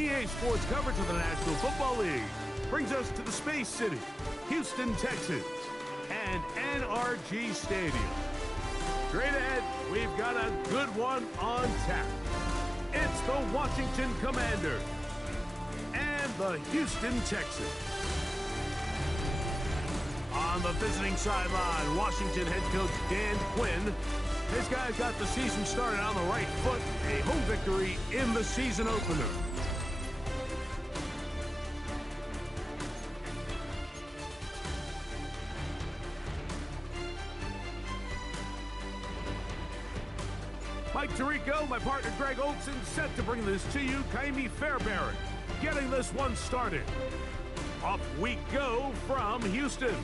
EA Sports coverage of the National Football League brings us to the Space City, Houston, Texas, and NRG Stadium. Straight ahead, we've got a good one on tap. It's the Washington Commanders and the Houston Texans. On the visiting sideline, Washington head coach Dan Quinn. His guys got the season started on the right foot, a home victory in the season opener. Mike Tirico, my partner Greg Olson, set to bring this to you. Kaimi Fairbairn getting this one started. Off we go from Houston.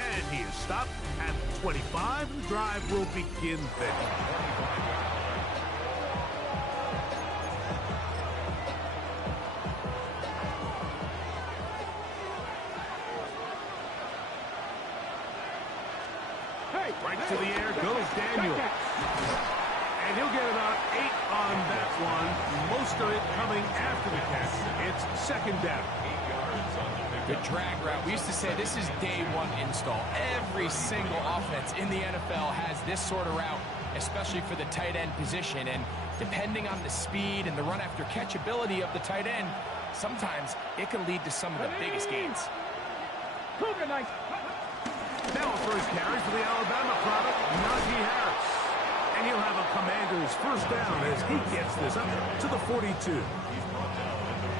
And he is stopped at 25. The drive will begin there. Right to the air goes Daniel. And he'll get about 8 on that one. Most of it coming after the catch. It's second down. Good drag route. We used to say this is day one install. Every single offense in the NFL has this sort of route, especially for the tight end position. And depending on the speed and the run after catch ability of the tight end, sometimes it can lead to some of the biggest gains. Now a first carry for the Alabama product, Najee Harris. And he'll have a Commander's first down as he gets this up to the 42.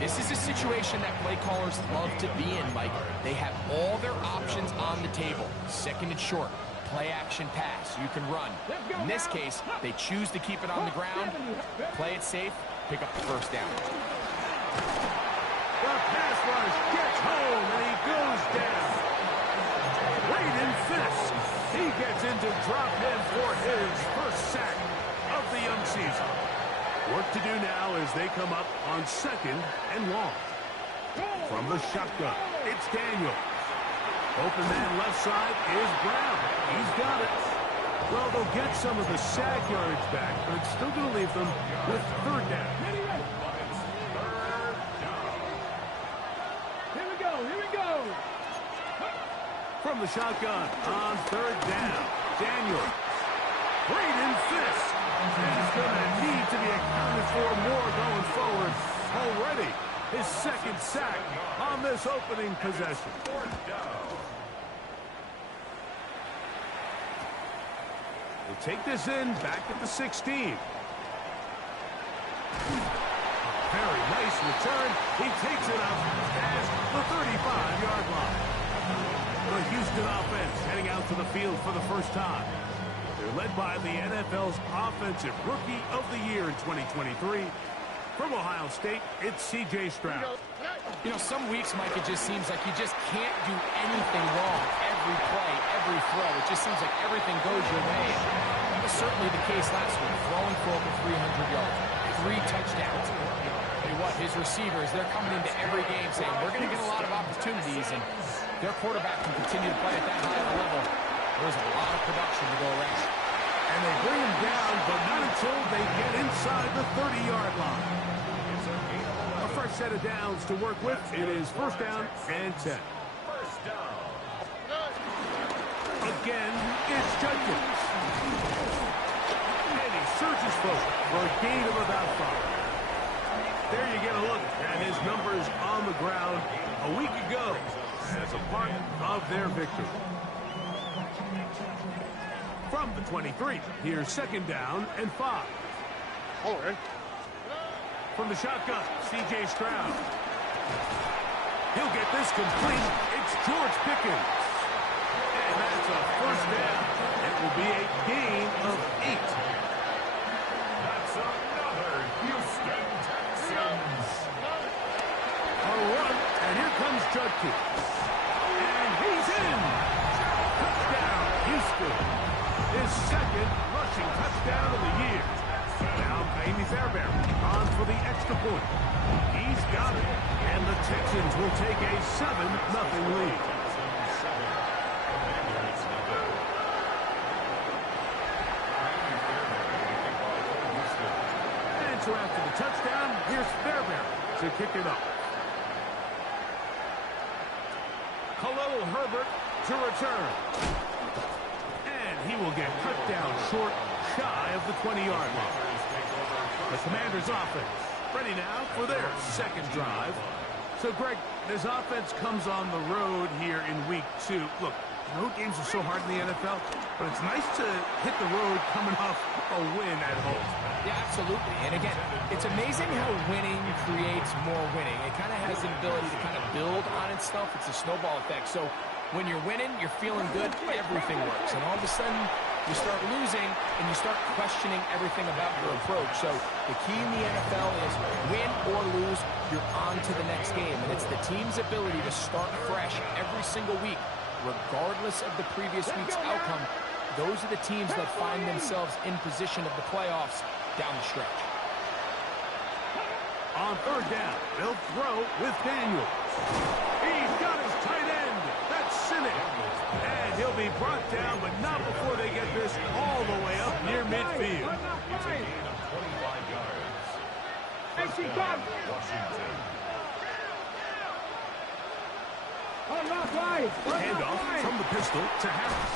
This is a situation that play callers love to be in, Mike. They have all their options on the table. Second and short, play action pass. You can run. In this case, they choose to keep it on the ground, play it safe, pick up the first down. The pass rush gets home and he goes down. Braden Fisk. He gets into drop head for his first sack of the young season. Work to do now as they come up on second and long. From the shotgun, it's Daniel. Open man left side is Brown. He's got it. Well, they'll get some of the sack yards back, but it's still going to leave them with third down. Here we go. From the shotgun on third down, Daniel. Braden Fisk. He's going to need to be accounted for more going forward. Already his second sack on this opening possession. We'll take this in back at the 16. Very nice return. He takes it up past the 35-yard line. The Houston offense heading out to the field for the first time. They're led by the NFL's Offensive Rookie of the Year in 2023. From Ohio State, it's C.J. Stroud. You know, some weeks, Mike, it just seems like you just can't do anything wrong. Every play, every throw, it just seems like everything goes your way. That was certainly the case last week, throwing for over 300 yards, 3 touchdowns. Tell you what, his receivers, they're coming into every game saying, we're going to get a lot of opportunities, and their quarterback can continue to play at that high of a level. There's a lot of production to go around. And they bring him down, but not until they get inside the 30-yard line. A fresh set of downs to work with. It is first down and 10. Again, it's Judkins. And he surges forward for a gain of about 5. There you get a look at his numbers on the ground a week ago as a part of their victory. From the 23, here's second down and 5. From the shotgun, C.J. Stroud. He'll get this complete. It's George Pickens. And that's a first down. It will be a gain of 8. That's another Houston Texans. A run, and here comes Judkins. And he's in. Touchdown, Houston. His second rushing touchdown of the year. Now Kaimi Fairbairn on for the extra point. He's got it. And the Texans will take a 7-0 lead. And so after the touchdown. Here's Fairbairn to kick it up. Khalil Herbert to return. And he will get cut down short, shy of the 20-yard line. The Commanders' offense ready now for their second drive. So, Greg, this offense comes on the road here in week 2. Look, road games are so hard in the NFL, but it's nice to hit the road coming off a win at home. Yeah, absolutely. And again, it's amazing how winning creates more winning. It kind of has the ability to kind of build on itself. It's a snowball effect. So when you're winning, you're feeling good, everything works. And all of a sudden, you start losing, and you start questioning everything about your approach. So the key in the NFL is win or lose, you're on to the next game. And it's the team's ability to start fresh every single week, regardless of the previous week's outcome. Those are the teams that find themselves in position of the playoffs down the stretch. On third down, they'll throw with Daniels. He's got his tight end. That's Sinnott. And he'll be brought down, but not before they get this all the way up near midfield. It's a gain of 25 yards. Washington. Handoff from the pistol to Harris.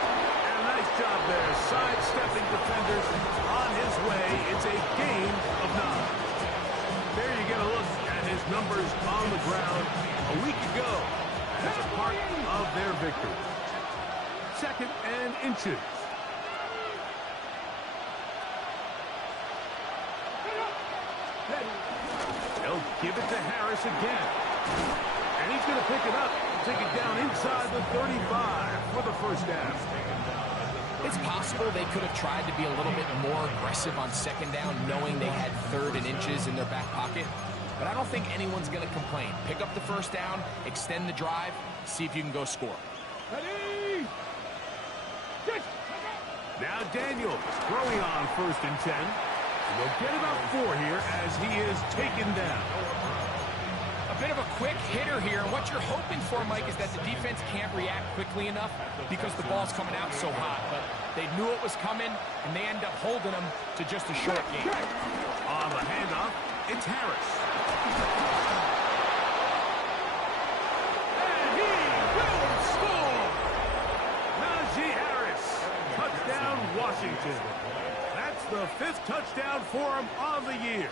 And a nice job there, sidestepping defenders on his way. It's a gain of 9. There you get a look at his numbers on the ground a week ago as a part of their victory. Second and inches. They'll give it to Harris again. And he's going to pick it up, take it down inside the 35 for the first down. It's possible they could have tried to be a little bit more aggressive on second down, knowing they had third and inches in their back pocket. But I don't think anyone's going to complain. Pick up the first down, extend the drive, see if you can go score. Now Daniels throwing on first and 10. And they'll get about 4 here as he is taken down. A bit of a quick hitter here. What you're hoping for, Mike, is that the defense can't react quickly enough because the ball's coming out so hot. But they knew it was coming, and they end up holding them to just a short game. On the handoff, it's Harris. And he will score! Najee Harris, touchdown Washington. That's the 5th touchdown for him on the year.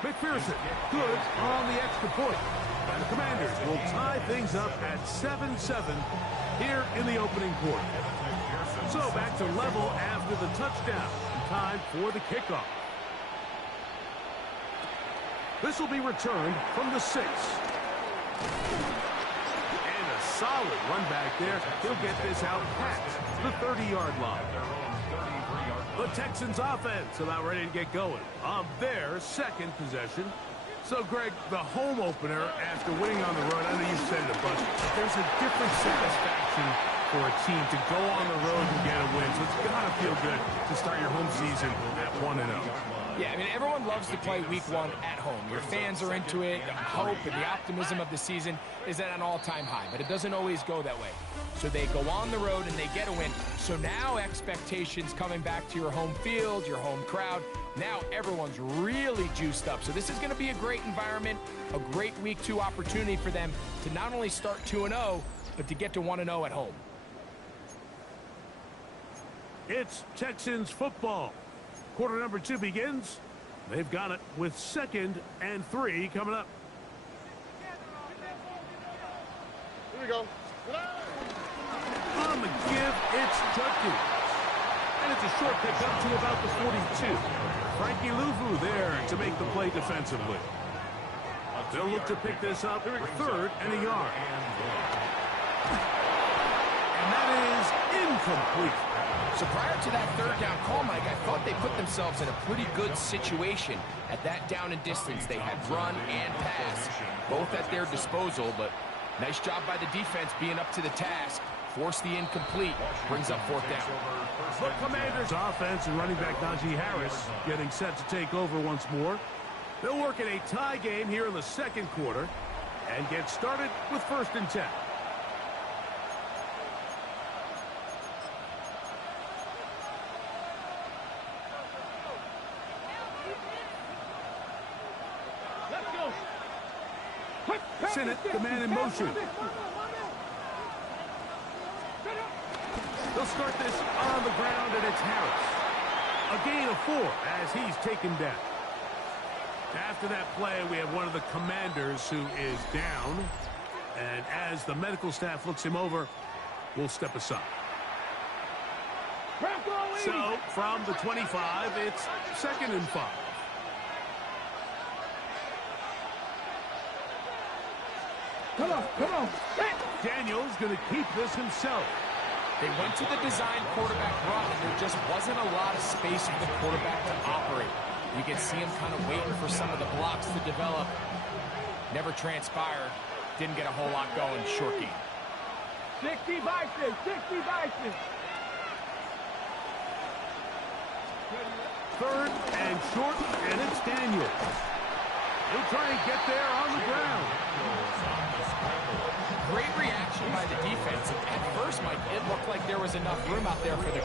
McPherson, good on the extra point. And the Commanders will tie things up at 7-7 here in the opening quarter. So back to level after the touchdown. Time for the kickoff. This will be returned from the 6. And a solid run back there. He'll get this out past the 30-yard line. The Texans offense about ready to get going on their second possession. So, Greg, the home opener after winning on the road, I know you said it a bunch, but there's a different satisfaction for a team to go on the road and get a win. So it's got to feel good to start your home season at 1-0. Yeah, I mean, everyone loves to play week 1 at home. Your fans are into it. The hope and the optimism of the season is at an all-time high, but it doesn't always go that way. So they go on the road and they get a win. So now expectations coming back to your home field, your home crowd. Now everyone's really juiced up. So this is going to be a great environment, a great week 2 opportunity for them to not only start 2-0, but to get to 1-0 at home. It's Texans football. Quarter number 2 begins. They've got it with 2nd and 3 coming up. Here we go. On the give, it's Judkins. And it's a short pickup to about the 42. Frankie Luvu there to make the play defensively. They'll look to pick this up 3rd and a yard. And that is incomplete. So prior to that 3rd down call, Mike, I thought they put themselves in a pretty good situation at that down and distance. They had run and pass, both at their disposal, but nice job by the defense being up to the task. Force the incomplete, brings up 4th down. The Commanders offense and running back Najee Harris getting set to take over once more. They'll work in a tie game here in the 2nd quarter and get started with 1st and 10. in it, the man in motion. They'll start this on the ground, and it's Harris. A gain of 4 as he's taken down. After that play, we have one of the commanders who is down. And as the medical staff looks him over, we'll step aside. So, from the 25, it's 2nd and 5. Come on. Daniel's going to keep this himself. They went to the design quarterback run, and there just wasn't a lot of space for the quarterback to operate. You can see him kind of waiting for some of the blocks to develop. Never transpired. Didn't get a whole lot going. Short game. 60 Bison. Third and short, and it's Daniels. He'll try and get there on the ground. Great reaction by the defense. At first, Mike, it looked like there was enough room out there for the...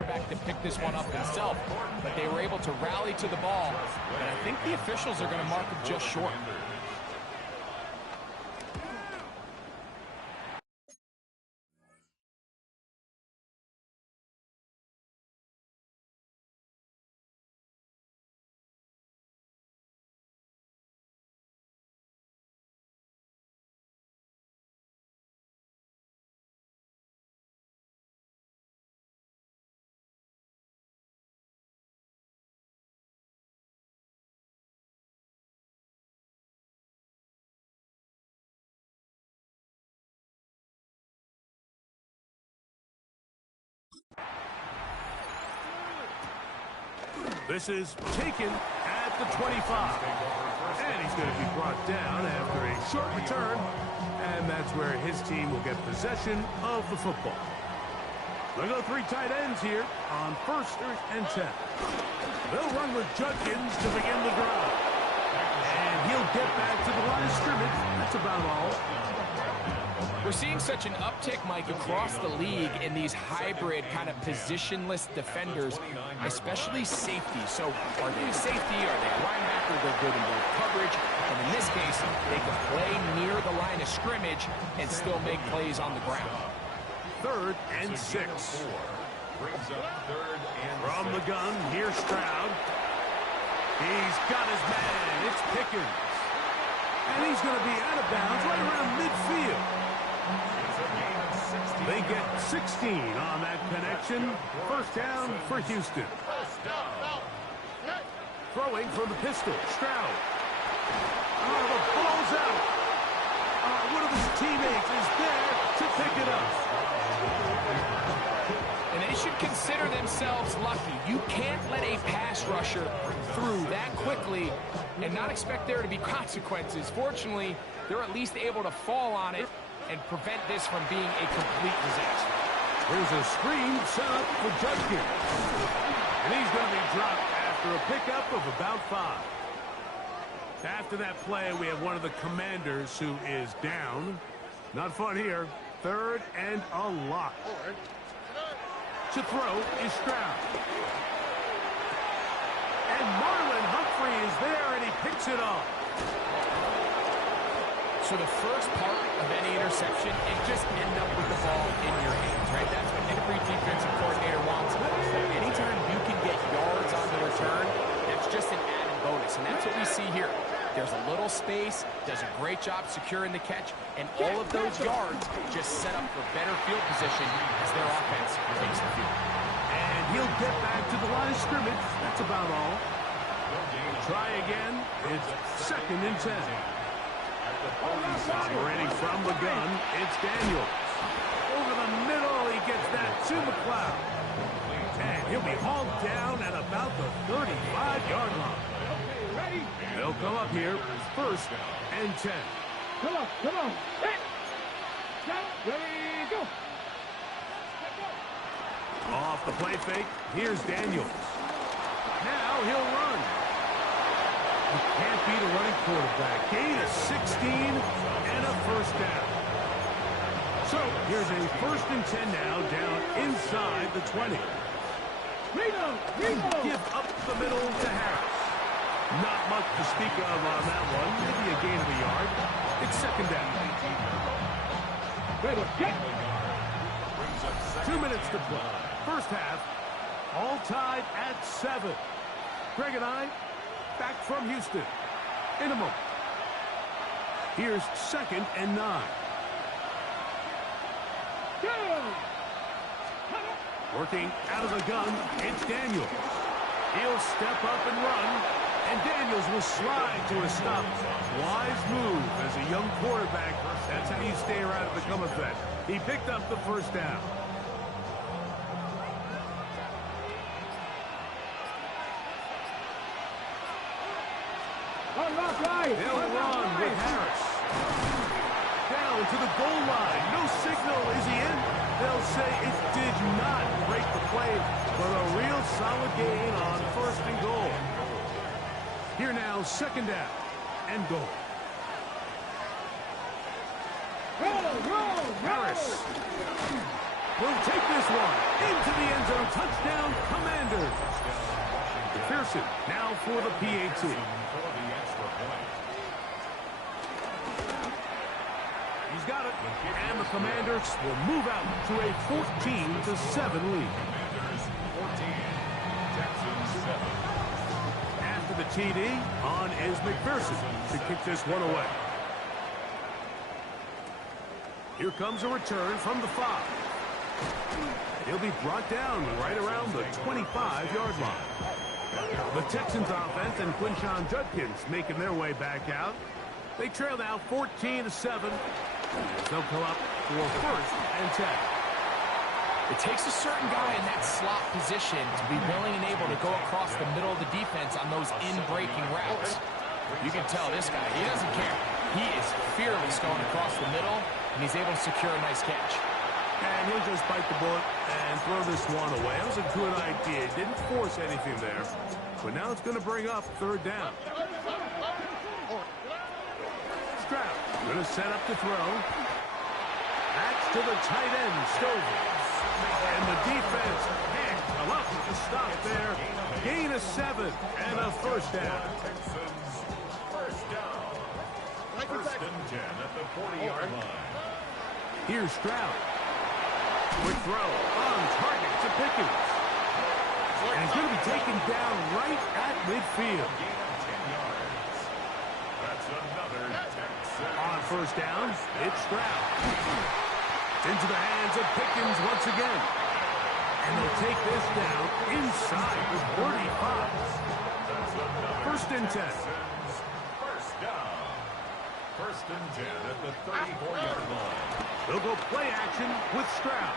Back to pick this one up himself, but they were able to rally to the ball, and I think the officials are going to mark him just short. This is taken at the 25. And he's going to be brought down after a short return. And that's where his team will get possession of the football. They'll go 3 tight ends here on 1st and 10. They'll run with Judkins to begin the drive. And he'll get back to the line of scrimmage. That's about all. We're seeing such an uptick, Mike, across the league in these hybrid kind of positionless defenders, especially safety. So are they a safety? Are they a linebacker? They're good in both coverage. And in this case, they can play near the line of scrimmage and still make plays on the ground. 3rd and 6. From the gun, here's Stroud. He's got his man. It's Pickens. And he's going to be out of bounds right around midfield. They get 16 on that connection. 1st down for Houston. Throwing from the pistol, Stroud. Oh, the ball's out. One of his teammates is there to pick it up. And they should consider themselves lucky. You can't let a pass rusher through that quickly and not expect there to be consequences. Fortunately, they're at least able to fall on it and prevent this from being a complete disaster. There's a screen set up for Judkins. And he's going to be dropped after a pickup of about 5. After that play, we have one of the commanders who is down. Not fun here. 3rd and a lot. To throw is Stroud. And Marlon Humphrey is there, and he picks it off. So the first part of any interception, it just end up with the ball in your hands, right? That's what every defensive coordinator wants. Anytime you can get yards on the return, that's just an added bonus, and that's what we see here. There's a little space, does a great job securing the catch, and all of those yards just set up for better field position as their offense takes the field. And he'll get back to the line of scrimmage. That's about all. Try again. It's 2nd and 10. Operating from the gun, it's Daniels. Over the middle, he gets that to McLeod. And he'll be hauled down at about the 35-yard line. They'll come up here, 1st and 10. Come on, come on. Hit. Ready, go. Off the play fake, here's Daniels. Now he'll run. You can't beat a running quarterback. Gain of 16 and a 1st down. So here's a 1st and 10 now, down inside the 20. Give up the middle to Harris. Not much to speak of on that one. Maybe a gain of a yard. It's 2nd down. 2 minutes to play. 1st half, all tied at 7. Greg and I, back from Houston in a moment. Here's 2nd and 9. Working out of the gun, it's Daniels. He'll step up and run, and Daniels will slide to a stop. Wise move as a young quarterback. That's how you stay around and become a vet. He picked up the 1st down. They'll run with Harris. Down to the goal line. No signal. Is he in? They'll say it did not break the play, but a real solid gain on 1st and goal. Here now, 2nd down and goal. Harris will take this one into the end zone. Touchdown, Commanders. Pearson now for the PAT. He's got it, and the Commanders will move out to a 14-7 lead. After the TD, on is McPherson to kick this one away. Here comes a return from the 5. He'll be brought down right around the 25-yard line. The Texans offense and Quinshon Judkins making their way back out. They trail now 14-7. They'll come up for 1st and 10. It takes a certain guy in that slot position to be willing and able to go across the middle of the defense on those in-breaking routes. You can tell this guy, he doesn't care. He is fearless going across the middle, and he's able to secure a nice catch. And he'll just bite the bullet and throw this one away. That was a good idea. Didn't force anything there. But now it's going to bring up 3rd down. Stroud going to set up to throw. That's to the tight end, Stover. And the defense can't come up with the stop there. Gain of 7 and a first down. First down. First and 10 at the 40-yard line. Here's Stroud. Quick throw on target to Pickens. And he's going to be taken down right at midfield. Gain of 10 yards. That's another Texans. On first down, it's Stroud. Into the hands of Pickens once again. And they'll take this down inside the 35. First and 10. First down. First and 10 at the 34-yard line. They'll go play action with Stroud.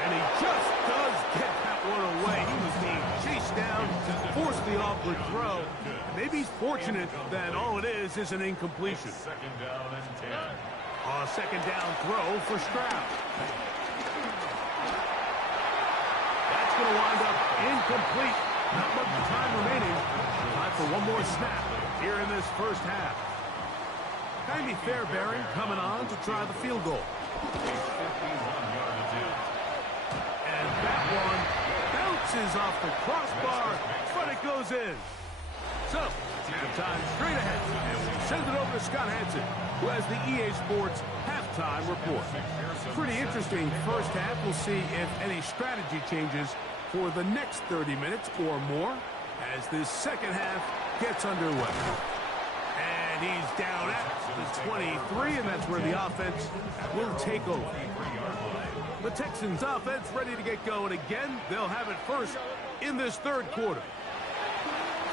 And he just does get that one away. He was being chased down, forced the awkward throw. Maybe he's fortunate that all it is an incompletion. Second down and 10. A second down throw for Stroud. That's going to wind up incomplete. Not much time remaining. Time for one more snap here in this first half. Kindly Fairbairn coming on to try the field goal. A 51-yard attempt. And that one bounces off the crossbar, but it goes in. So, halftime straight ahead, and we'll send it over to Scott Hansen, who has the EA Sports halftime report. Pretty interesting first half. We'll see if any strategy changes for the next 30 minutes or more as this second half gets underway. And he's down at the 23, and that's where the offense will take over. The Texans offense ready to get going again. They'll have it first in this third quarter.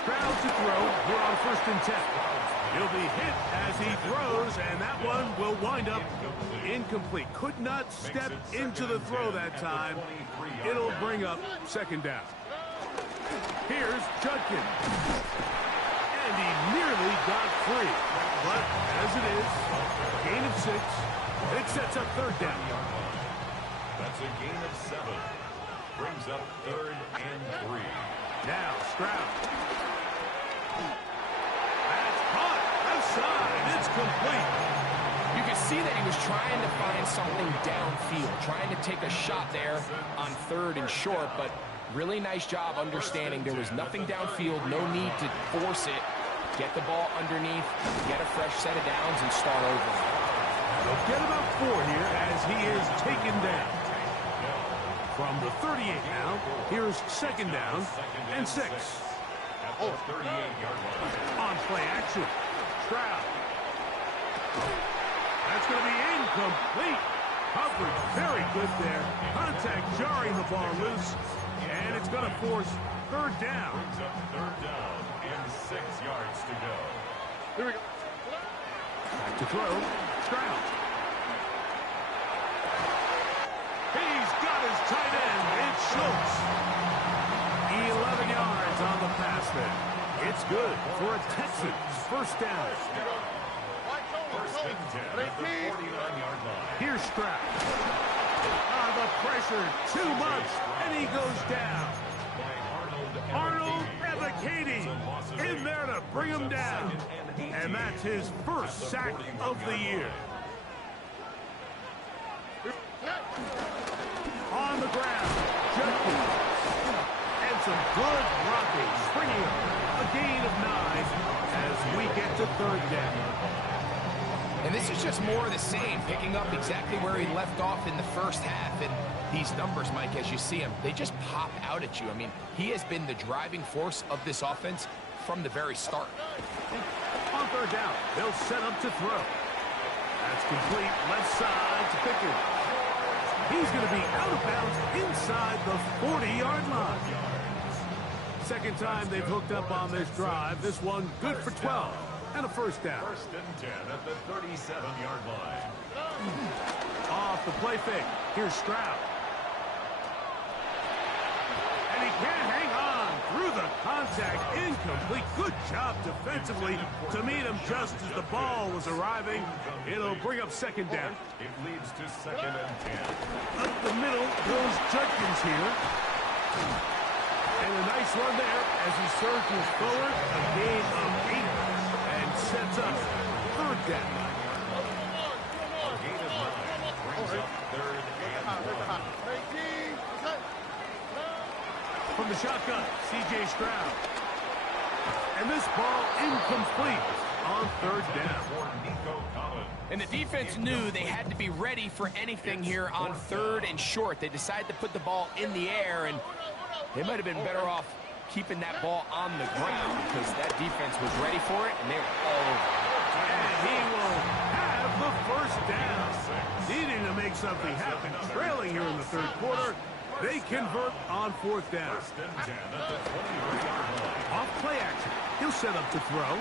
Stroud to throw. We're on first and 10. He'll be hit as he throws, and that one will wind up incomplete. Could not step into the throw that time. It'll bring up second down. Here's Judkins. And he nearly got free. But as it is, gain of 6. It sets up third down. That's a gain of 7. Brings up third and 3. Now Stroud. That's caught. Outside. It's complete. You can see that he was trying to find something downfield, trying to take a shot there on third and short, but really nice job understanding there was nothing downfield, no need to force it. Get the ball underneath, get a fresh set of downs, and start over. They'll get about 4 here as he is taken down. From the 38 now, here's second down and 6. At the 38-yard line. On play action, Stroud. That's going to be incomplete. Coverage very good there. Contact jarring the ball loose, and it's going to force third down. Brings up third down and 6 yards to go. Here we go. Back to throw, Stroud. He's got his tight end. It's Schultz. 11 yards on the pass there. It's good for a Texans first down. First and 10 at the 49-yard line. Here's Stroud. The pressure too much, and he goes down. Arnold Ebiketie in there to bring him down. And that's his first sack of the year. On the ground, Judkins. And some good blocking, springing up. A gain of 9 as we get to third down. And this is just more of the same, picking up exactly where he left off in the first half. And these numbers, Mike, as you see them, they just pop out at you. I mean, he has been the driving force of this offense from the very start. On third down, they'll set up to throw. That's complete left side to Pickens. He's going to be out of bounds inside the 40-yard line. Second time they've hooked up on this drive. This one good for 12 and a first down. First and 10 at the 37-yard line. Off the play fake. Here's Stroud. And he can't hang on through the contact. Incomplete. Good job defensively to meet him just as the ball was arriving. It'll bring up second down. It leads to second and 10. Up the middle goes Judkins here. And a nice run there as he surges forward. A gain of 8 and sets up third down. A gain of 9 From the shotgun, C.J. Stroud. And this ball incomplete on third down. And the defense knew they had to be ready for anything here on third and short. They decided to put the ball in the air, and they might have been better off keeping that ball on the ground because that defense was ready for it, and they were all over. And he will have the first down. Needing to make something happen. Trailing here in the third quarter. They convert on fourth down. Off play action. He'll set up to throw.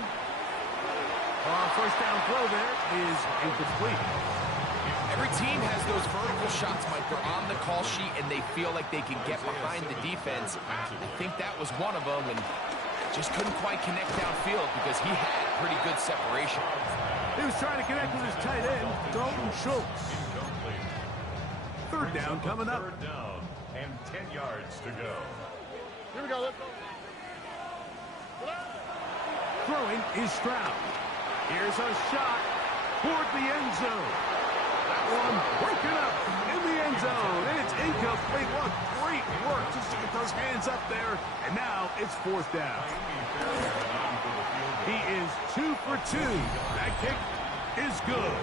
First down throw there is incomplete. Every team has those vertical shots, Mike. They're on the call sheet, and they feel like they can get behind the defense. I think that was one of them, and just couldn't quite connect downfield because he had pretty good separation. He was trying to connect with his tight end, Dalton Schultz. Third down coming up. Third down and 10 yards to go. Here we go. Let's go. Throwing is Stroud. Here's a shot toward the end zone. That one broken up in the end zone, and it's incomplete. What great work just to get those hands up there, and now it's fourth down. He is 2 for 2. That kick is good.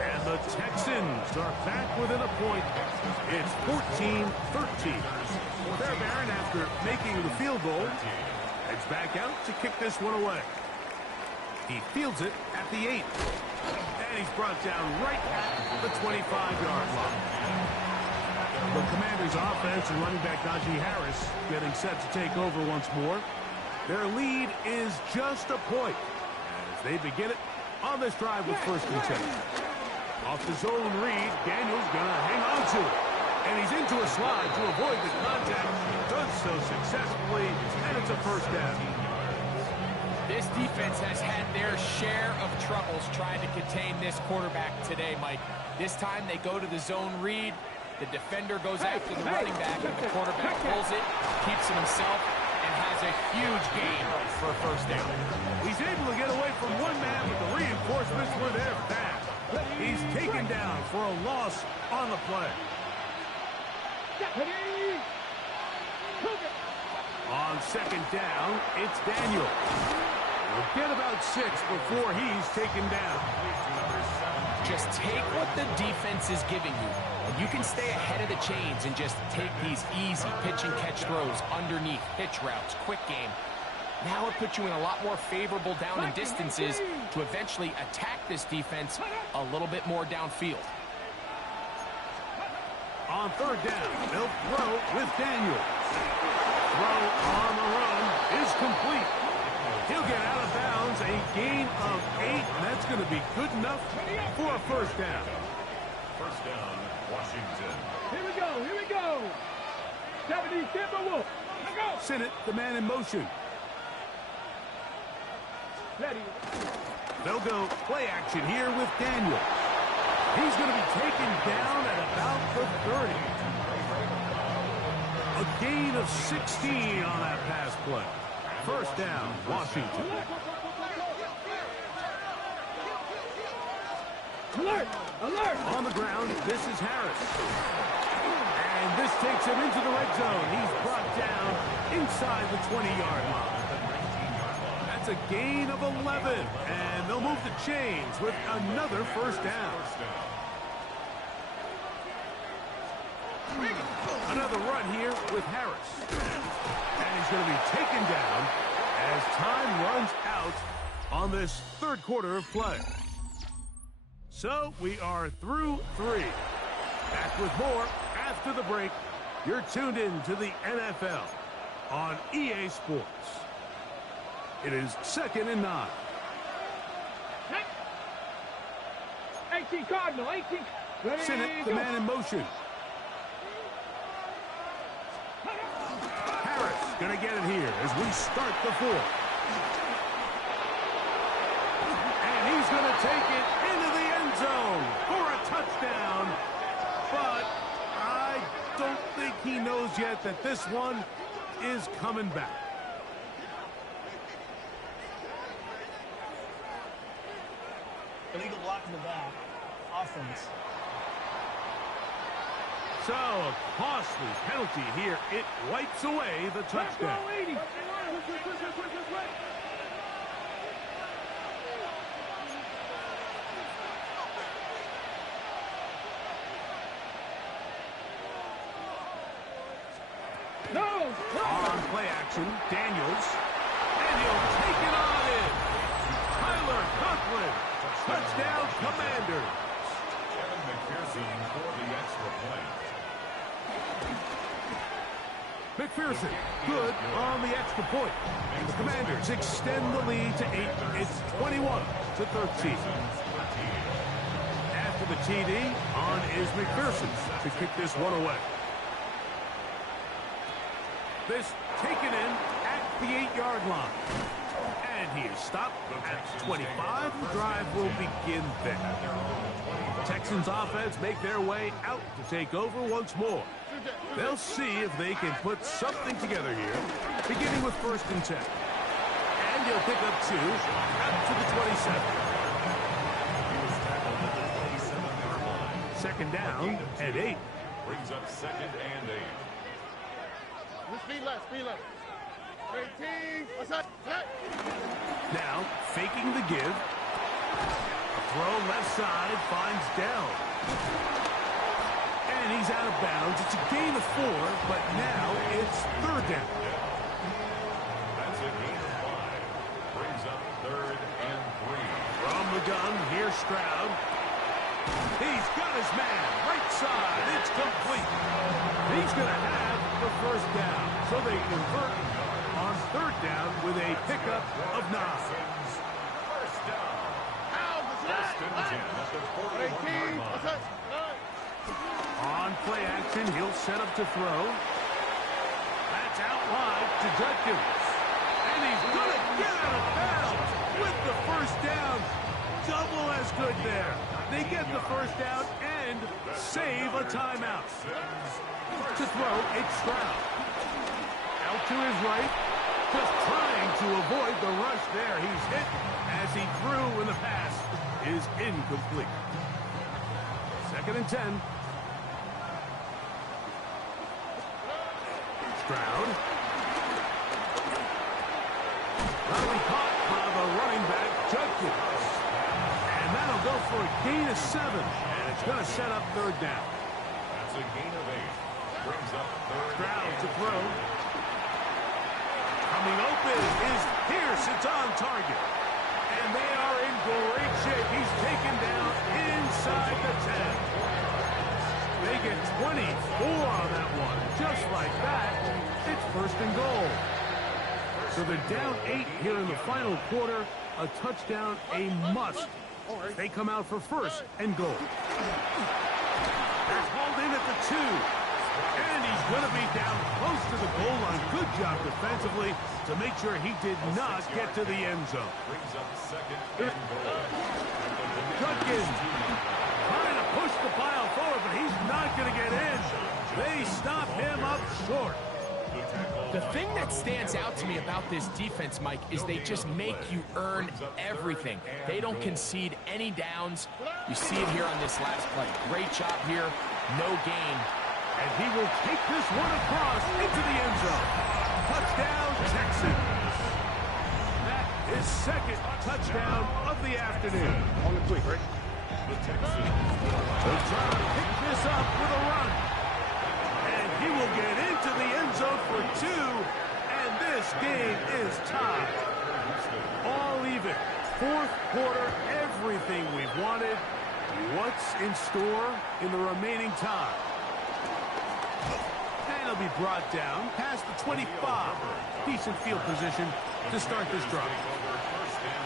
And the Texans are back within a point. It's 14-13. Fairbairn, after making the field goal, heads back out to kick this one away. He fields it at the 8. And he's brought down right at the 25-yard line. The Commanders' offense and running back Najee Harris getting set to take over once more. Their lead is just a point as they begin it on this drive with first and 10. Off the zone read, Daniels gonna hang on to it. And he's into a slide to avoid the contact. Does so successfully, and it's a first down. This defense has had their share of troubles trying to contain this quarterback today, Mike. This time they go to the zone read. The defender goes after the running back, and the quarterback pulls it, keeps it himself, and has a huge gain for a first down. He's able to get away from one man, but the reinforcements were there fast. He's taken down for a loss on the play. On second down, it's Daniel. We'll get about 6 before he's taken down. Just take what the defense is giving you, and you can stay ahead of the chains and just take these easy pitch and catch throws underneath, pitch routes, quick game. Now it puts you in a lot more favorable down and distances to eventually attack this defense a little bit more downfield. On third down, they'll throw with Daniel. Throw on the run is complete. He'll get out of bounds, a gain of 8, and that's going to be good enough for a first down. First down, Washington. Here we go. Here we go. 70 Timberwolves. Let's go. Sinnott, the man in motion. Ready. They'll go play action here with Daniel. He's going to be taken down at about the 30. A gain of 16 on that pass play. First down, Washington. Alert! Alert! On the ground, this is Harris. And this takes him into the red zone. He's brought down inside the 20-yard line. That's a gain of 11. And they'll move the chains with another first down. Another run here with Harris. And he's going to be taken down as time runs out on this third quarter of play. So we are through 3. Back with more after the break. You're tuned in to the NFL on EA Sports. It is 2nd and 9. 18 Cardinal, 18. Ready, Sinnott, the go. man in motion. Harris going to get it here as we start the 4th. And he's going to take it into the end zone for a touchdown. But I don't think he knows yet that this one is coming back. Illegal block in the back. Offense. So, a costly penalty here. It wipes away the touchdown. On play action, Daniels. And he'll take it on in. Tyler Conklin. Touchdown, Commanders. Kevin McPherson for the extra point. McPherson, good on the extra point. The Commanders extend the lead to 8. It's 21-13. After the TD, on is McPherson to kick this one away. This taken in at the 8-yard line. And he is stopped at 25. The drive will begin there. Texans offense make their way out to take over once more. They'll see if they can put something together here, beginning with 1st and 10. And he'll pick up 2 out to the 27. He was tackled at the 27-yard line. 2nd down and 8. Brings up 2nd and 8. Speed left, speed left. 18, what's up? Now, faking the give. A throw left side finds Dell. And he's out of bounds. It's a gain of 4, but now it's 3rd down. That's a gain of 5. Brings up 3rd and 3. From the gun, here's Stroud. He's got his man. Right side. It's complete. He's going to have the 1st down. So they convert on 3rd down with a pickup of 9. First down. 1st and 10 at the 41-yard line. On play action, he'll set up to throw. That's out wide to Judkins. And he's going to get out of bounds with the 1st down. Double as good there. They get the 1st down and save a timeout. To throw, it's Stroud. Out to his right. Just trying to avoid the rush there. He's hit as he threw when the pass is incomplete. 2nd and 10. Stroud. Probably caught by the running back, Judkins. And that'll go for a gain of 7. And it's going to set up 3rd down. That's a gain of 8. Brings up 3rd. Stroud to throw. Coming open is Pierce. It's on target. And they are in great shape. He's taken down inside the 10. They get 24 on that one. Just like that, it's 1st and goal. So they're down 8 here in the final quarter. A touchdown, a must. They come out for 1st and goal. That's hauled in at the 2. And he's going to be down close to the goal line. Good job defensively to make sure he did not get to the end zone. Brings up 2nd and goal. Judkins trying to push the pile forward, but he's not going to get in. They stop him up short. The thing that stands out to me about this defense, Mike, is they just make you earn everything. They don't concede any downs. You see it here on this last play. Great job here. No gain. And he will take this one across into the end zone. Touchdown, Texans. That is 2nd touchdown of the afternoon. On the quick, right? The Texans. They'll try to pick this up with a run. And he will get into the end zone for 2. And this game is tied. All even. 4th quarter, everything we've wanted. What's in store in the remaining time? And he'll be brought down past the 25. Decent field position to start this drive.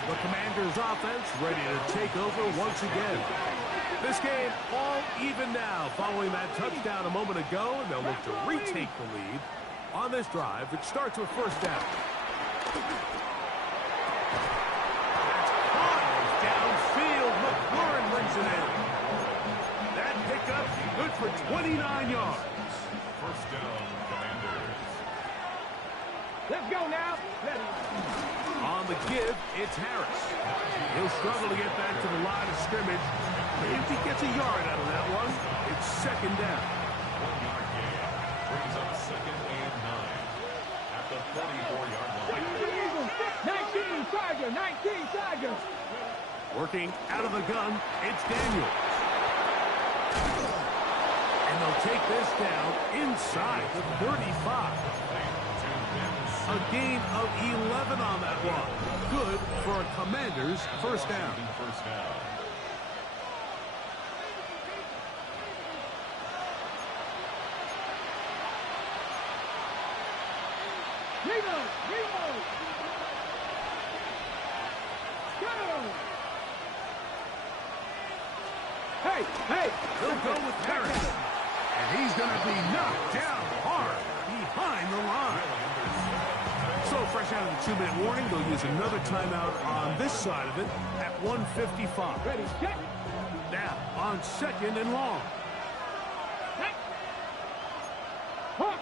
The Commanders' offense ready to take over once again. This game all even now following that touchdown a moment ago, and they'll look to retake the lead on this drive that starts with 1st down. That's caught downfield. McLaurin brings it in. That pickup good for 29 yards. 1st down, Commanders. Let's go now. On the give, it's Harris. He'll struggle to get back to the line of scrimmage. But if he gets a yard out of that one, it's 2nd down. 1-yard gain. Brings up 2nd and 9 at the 44-yard line. 19 Tiger, 19 Tiger. Working out of the gun, it's Daniel. And they'll take this down inside the 35. A gain of 11 on that one. Good for a Commanders first down. Reload, reload. Go. Hey, hey. He'll go with Harris. And he's going to be knocked down hard behind the line. So fresh out of the 2-minute warning, they'll use another timeout on this side of it at 1:55. Ready, set. Now on 2nd and long. Hey. Hawk.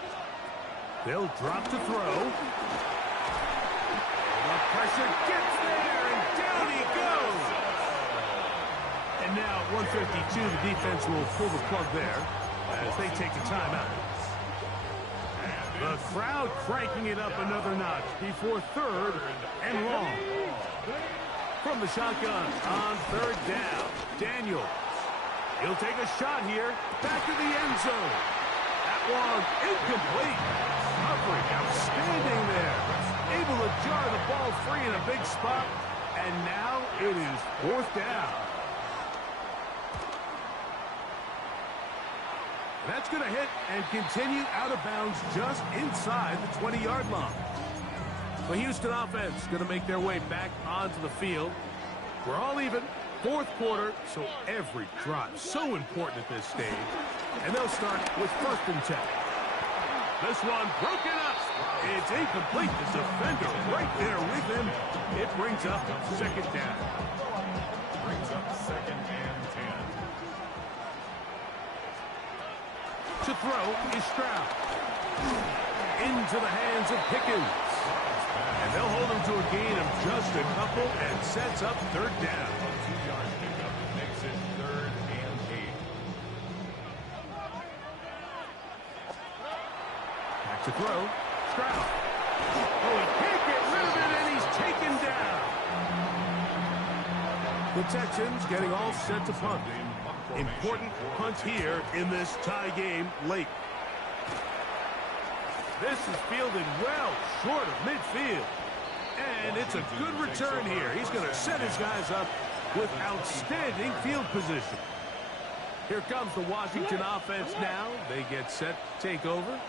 They'll drop to throw. The pressure gets there, and down he goes. And now at 1:52, the defense will pull the plug there as they take a timeout. The crowd cranking it up another notch before 3rd and long. From the shotgun on 3rd down, Daniels. He'll take a shot here, back to the end zone. That one incomplete. Coverage outstanding there. Able to jar the ball free in a big spot. And now it is 4th down. That's going to hit and continue out of bounds just inside the 20-yard line. The Houston offense going to make their way back onto the field. We're all even. 4th quarter, so every drive so important at this stage. And they'll start with 1st and 10. This one broken up. It's incomplete. The defender right there with him. It brings up 2nd down. Brings up 2nd and 10. To throw is Stroud. Into the hands of Pickens. And they'll hold him to a gain of just a couple and sets up 3rd down. A 2-yard pickup makes it 3rd and 8. Back to throw. Stroud. Oh, he can't get rid of it, and he's taken down. The Texans getting all set to punt. Important punt here in this tie game late. This is fielded well short of midfield. And it's a good return here. He's going to set his guys up with outstanding field position. Here comes the Washington offense now. They get set to take over.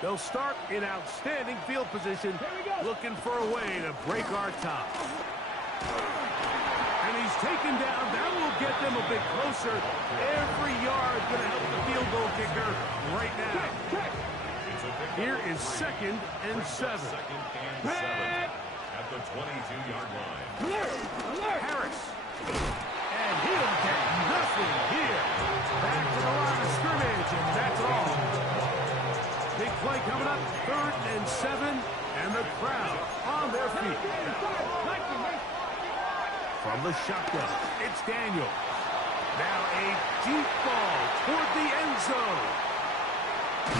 They'll start in outstanding field position, looking for a way to break our top. And he's taken down. That will get them a bit closer. Every yard going to help the field goal kicker right now. Here is 2nd and 7. 2nd and 7 at the 22-yard line. Harris. And he'll get nothing here. Back to the line of scrimmage, and that's all. Big play coming up, 3rd and 7, and the crowd on their feet. From the shotgun, it's Daniel. Now a deep ball toward the end zone.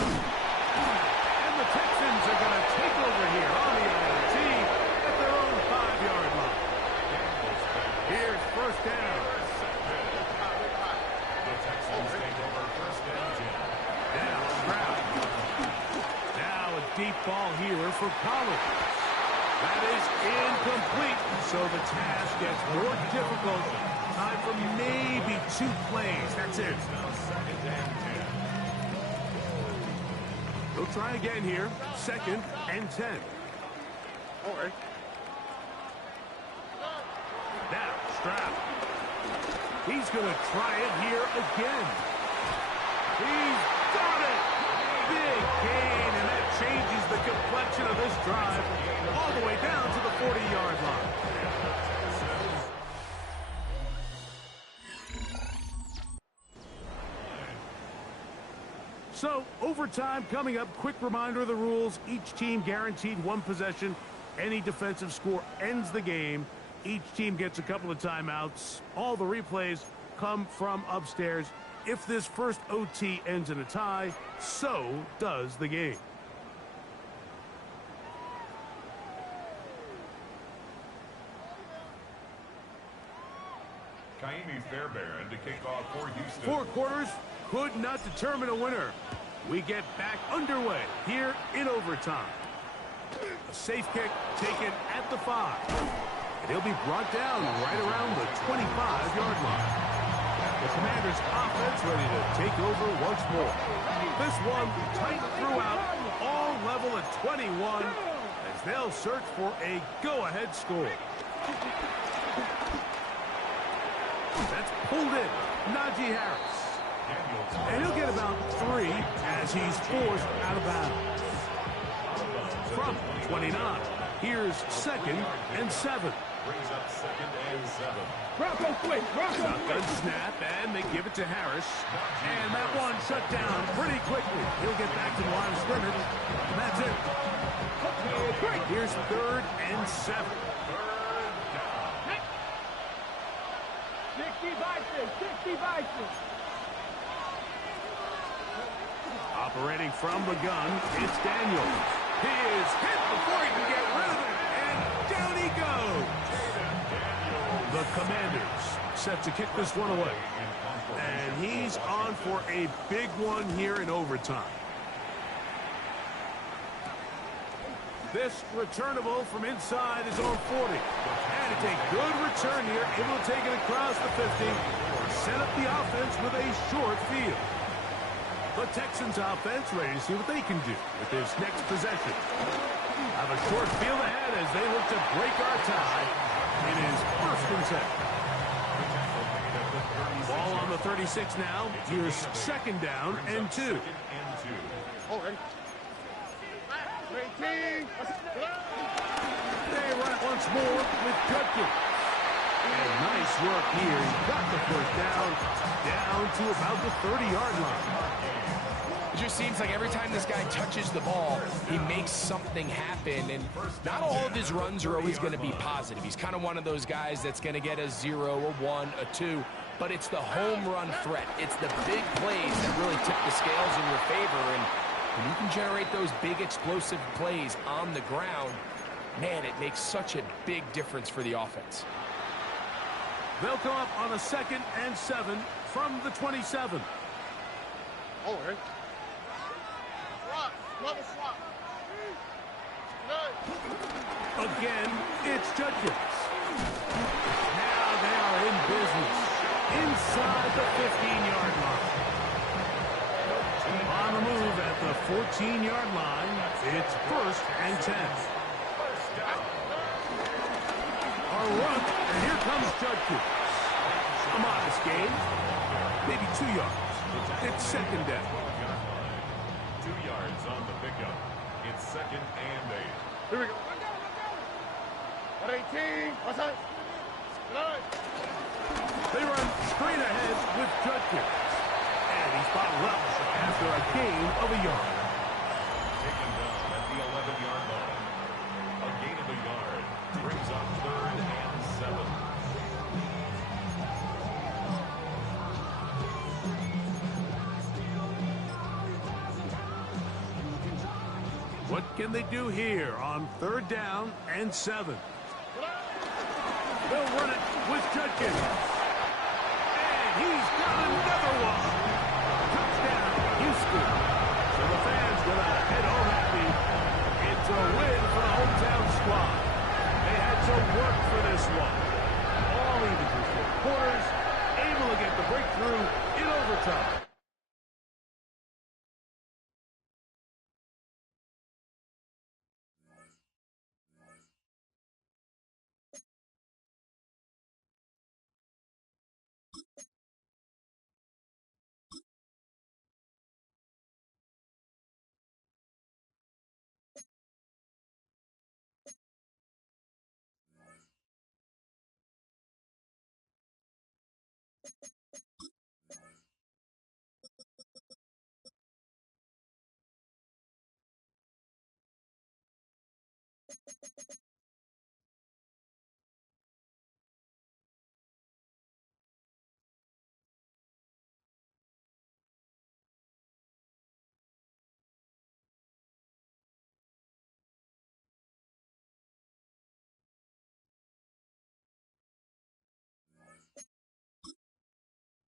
And the Texans are going to take over here on the INT at their own 5-yard line. Here's 1st down. The Texans take over 1st and 10. Now Stroud. Now a deep ball here for Collins. That is incomplete, so the task gets more difficult. Time for maybe 2 plays. That's it. Now 2nd and 10. They'll try again here. 2nd and 10. All right. Now Stroud. He's going to try it here again. He's got it. Big gain, and that changes the complexion of this drive all the way down to the 40-yard line. So, overtime coming up. Quick reminder of the rules. Each team guaranteed 1 possession. Any defensive score ends the game. Each team gets a couple of timeouts. All the replays come from upstairs If this first OT ends in a tie, so does the game. Kaimi Fairbairn to kick off for Houston. 4 quarters could not determine a winner. We get back underway here in overtime. A safe kick taken at the 5. And he'll be brought down right around the 25-yard line. The Commanders' offense ready to take over once more. This one tight throughout, all level at 21 as they'll search for a go-ahead score. That's pulled in. Najee Harris. And he'll get about 3 as he's forced out of bounds. From 29, here's 2nd and 7. Brings up 2nd and 7. Bronco quick. Bronco Shotgun quick. snap, and they give it to Harris. And that one shut down pretty quickly. He'll get back to the line of scrimmage. And that's it. Here's 3rd and 7. 60 Vikings. 60 Vikings. Operating from the gun, it's Daniels. He is hit before he can get rid of it, and down he goes. The Commanders set to kick this one away. And he's on for a big one here in overtime. This returnable from inside his own 40. And it's a good return here, able to take it across the 50. Set up the offense with a short field. The Texans offense ready to see what they can do with this next possession. Have a short field ahead as they look to break our tie. It is 1st and 7. Ball on the 36 now. Here's 2nd down and 2. Oh, ready. 18. They run it once more with Judkins. And nice work here. He got the 1st down to about the 30-yard line. It just seems like every time this guy touches the ball, he makes something happen. And not all of his runs are always going to be positive. He's kind of one of those guys that's going to get a 0, a 1, a 2. But it's the home run threat. It's the big plays that really tip the scales in your favor. And when you can generate those big explosive plays on the ground, man, it makes such a big difference for the offense. They'll come up on a 2nd and 7 from the 27. Oh, ready. Swap. Again, it's Judkins. Now they are in business inside the 15-yard line. On the move at the 14-yard line, it's 1st and 10. A run, and here comes Judkins. A modest gain, maybe 2 yards. It's 2nd down. 2 yards on the pickup. It's 2nd and 8. Here we go. 18. What's that? They run straight ahead with Judkins. And he's bottled up after a gain of a yard. Taken down at the 11-yard line. A gain of a yard brings up 3rd and 7. What can they do here on 3rd down and 7? They'll run it with Judkins. And he's got another one. Touchdown, Houston. So the fans gonna head home happy. It's a win for the hometown squad. They had to work for this one. All even through 4 quarters, able to get the breakthrough in overtime.